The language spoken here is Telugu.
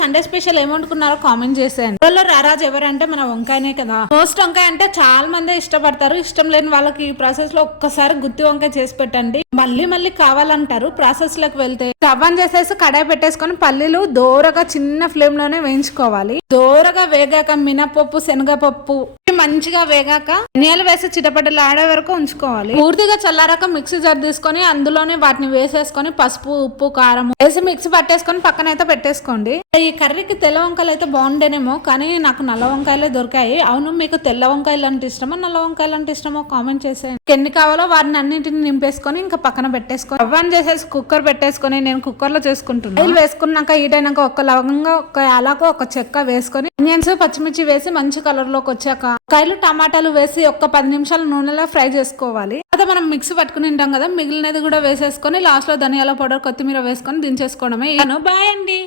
సండే స్పెషల్ ఏమనుకున్నారో కామెంట్ చేసేయండి. వాళ్ళు రారాజు ఎవరంటే మన వంకాయనే కదా. మోస్ట్ వంకాయ అంటే చాలా మంది ఇష్టపడతారు. ఇష్టం లేని వాళ్ళకి ఈ ప్రాసెస్లో ఒక్కసారి గుత్తి వంకాయ చేసి పెట్టండి. మళ్ళీ మళ్ళీ కావాలంటారు ప్రాసెస్లోకి వెళ్తే. స్టవ్ ఆన్ చేసేసి కడాయి పెట్టేసుకొని పల్లీలు దోరగా చిన్న ఫ్లేమ్లోనే వేయించుకోవాలి. దోరగా వేగాక మినపప్పు శనగపప్పు మంచిగా వేగాక ధనియాలు వేసి చిటపటలు ఆడే వరకు ఉంచుకోవాలి. పూర్తిగా చల్లారాక మిక్సీ జార్ తీసుకొని అందులోనే వాటిని వేసేసుకొని పసుపు ఉప్పు కారం వేసి మిక్సీ పట్టేసుకొని పక్కన అయితే పెట్టేసుకోండి. ఈ కర్రీకి తెల్ల వంకాయలు అయితే బాగుండేనేమో కానీ నాకు నల్ల వంకాయలే దొరికాయి. అవును మీకు తెల్ల వంకాయలు అంటే ఇష్టమో నల్ల వంకాయలు అంటే ఇష్టమో కామెంట్ చేసేయండి. ఎన్ని కావాలో వారిని అన్నింటిని నింపేసుకొని ఇంకా పక్కన పెట్టేసుకొని అవ్వని చేసేసి కుక్కర్ పెట్టేసుకొని నేను కుక్కర్లో చేసుకుంటున్నాను ఆయిల్ వేసుకున్నాక హీట్ ఒక లవంగా ఒక అలాగో ఒక చెక్క వేసుకొని ఆనియన్స్ పచ్చిమిర్చి వేసి మంచి కలర్లోకి వచ్చాక కాయలు టమాటాలు వేసి ఒక పది నిమిషాలు నూనెలో ఫ్రై చేసుకోవాలి. అదే మనం మిక్సీ పట్టుకుని ఉంటాం కదా మిగిలినది కూడా వేసేసుకొని లాస్ట్లో ధనియాల పౌడర్ కొత్తిమీర వేసుకొని దించేసుకోవడమే. బాయ్ అండి.